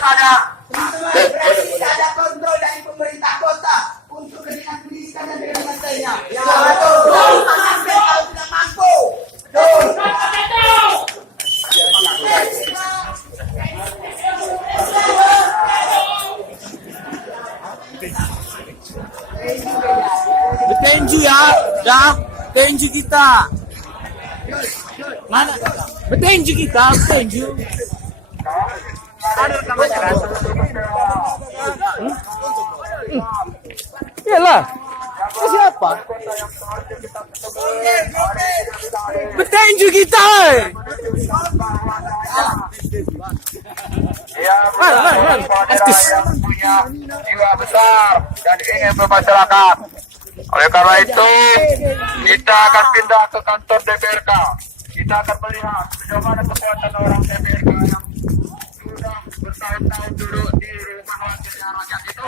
saja. Berarti tidak ada kontrol dari pemerintah kota untuk kegiatan pendidikan dan kegiatan lainnya. Ya, betul. Sampai kalau tidak mampu. Betul. Betenju ya, dah. Betenju kita. Mana? Betenju kita, betenju. Ada rekaman keras. Iyalah. Siapa? Betenju kita. Ya, artis yang punya jiwa besar dan ingin bermasyarakat. Oleh karena itu, kita akan pindah ke kantor DPRK. Kita akan melihat bagaimana kekuatan orang DPRK yang sudah bertahun-tahun duduk di rumah wakilnya rakyat itu.